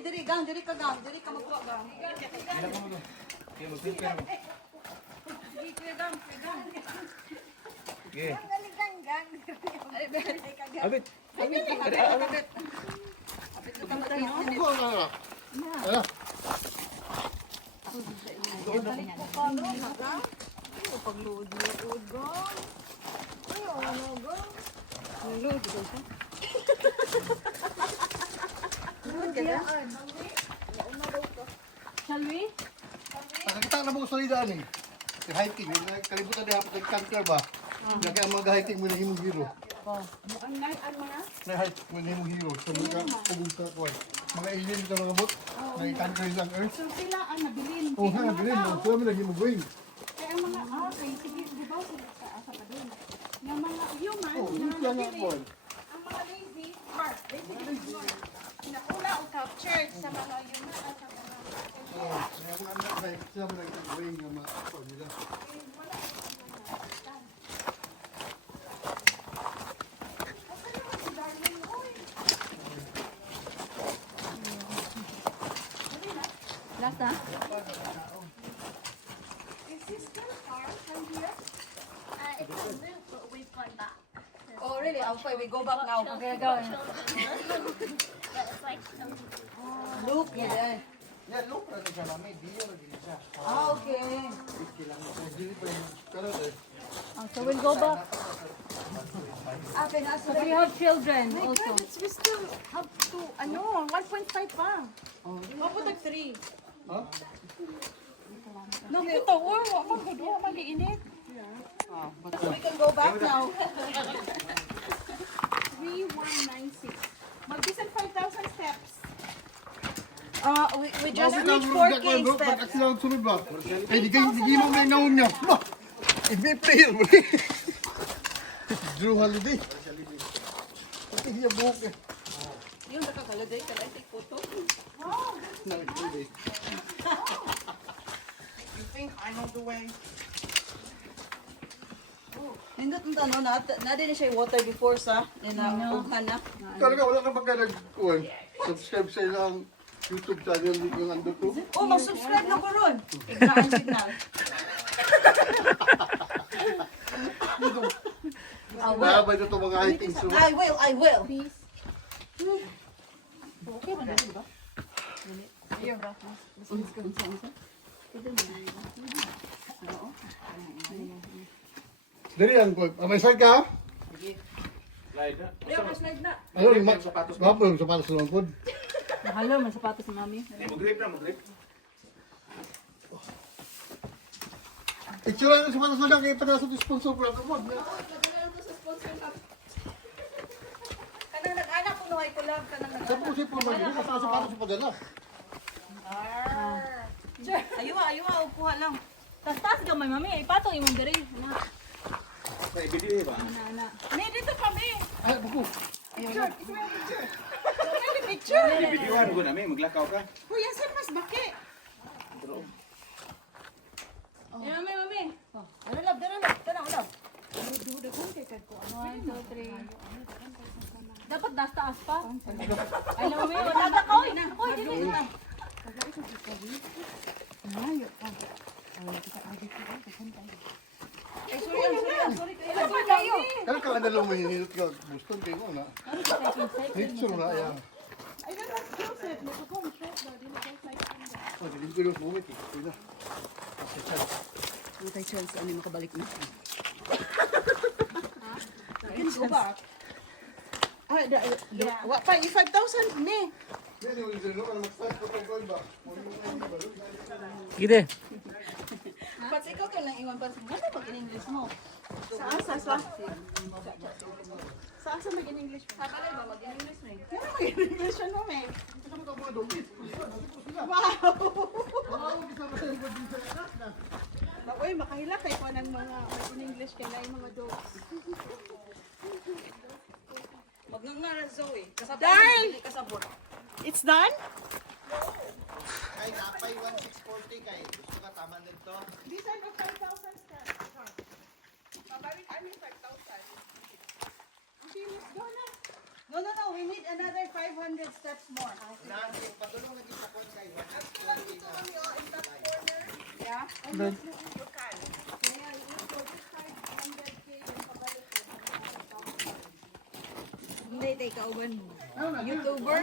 diri gang, diri ka gang, diri ka magkuha gang. Ilan mo mo. Kaya mag-filter mo. Diri ka gang, gang. Okay. Gang. Abit. Abit. Pagluod gang. Ay, ano gang? Luod ko siya. Shall we? Nakakita na mo ko sa lidaan eh. Yung hiking, kalibutan niya hapon nag-cancer ba? Lagi ang mga hiking mo na himong hero. Ang mga? Na-hike mo na himong hero. So mga pugong ka kuwan. Mga alien ka mga bot. Nag-cancer lang earth. So sila ang nabilin. Oo nga, bilhin mo. Sila mo na himong going. Kaya ang mga, okay, sige, di ba sila sa asa pa doon? Yung mga human, Oo, na yun lang nga nabilin, kuwan. ang mga lazy, smart, nakula o captured sa mga human at sa mga Oo, kaya mga anak, sila mo na himong going nga mga kuwan nila. Last na? Is this still far from here? It's a loop, but we've gone back. Oh, really? Okay, we go back now. Okay, go. But it's like Look, yeah. Yan, look na siya namin. Di yun na siya. Ah, okay. Dili pa yung karoon eh. So we'll go back. So we have children also. We still have to, 1.5 pa. Kapag 3. Ha? Nakita, mag-iinit. So we can go back now. 3196. Magbisan 5,000 steps. We just reached 4K Pag steps. sila ang sunod ba? Eh, di mo may naon niya. Ba? May player mo rin. Drew Holiday. Pati siya buhok eh. Yung nakakaladay ka lang, take photo. Holiday. You think I know the way? Nindot ang tanong na din siya yung water before sa ughan na. Talaga wala ka pagka subscribe sa ilang YouTube channel yung ando ko. Oh, mag-subscribe na ko ron. Ignaan signal. Kaya ba ito mga hiking so? I will. Please. Okay ba na ba? Ayun ba? Dari ang ko. May side ka? Slide na. Ayun, slide na. Ano yung sapatos? Gapo yung sapatos ng pod. Mahalo, may sapatos si mami. Mag-grip na, mag-grip. Itsura yung sapatos na lang kaya pa nasa sponsor ko ako mo. Kanang nag-anak ko no ay kulab kanang Sa po si po man yung sapatos sa padala. Aywa, upuha lang. Tas gamay mami, ipato imong diri. Sa i-video ba? May dito kami. Ay, buko. Picture. I-videoan ko namin, maglakaw ka. Kuya, saan mas baki? Mami. Ano lab, tanang lab. 1, 2, 3. Dapat das taas pa. Ay, mami, wala na ko. Oy, dili na. Ay, sorry kayo. Kaya ka na lang may hinilot ka. Boston kayo mo na. Picture na yan. Oh, hindi ko yung bumit eh. Ito na. May chance, ano makabalik na. Go back. Wa pa, 5,000 ni. Hindi mo yung ano mag-start ko pag ba? Gide. Pats ikaw ka lang iwan pa. Ganda pag in-English mo. Saan mag-in-English mo? Sabalay ba mag-in-English mo eh? Ano mag-in-English mo eh? Uy, makahila kay ko ng mga in-English kay na yung mga dogs. Magngangaran Zoe. Darn! Kasabot. It's done? Ay, napay 1,640 kay. Gusto ka tama nito? These are the 5,000 steps. Pabalik kami 5,000. Okay, let's go na. No. We need another 500 200 steps more. Yeah? Hindi, tayo kauban mo. YouTuber?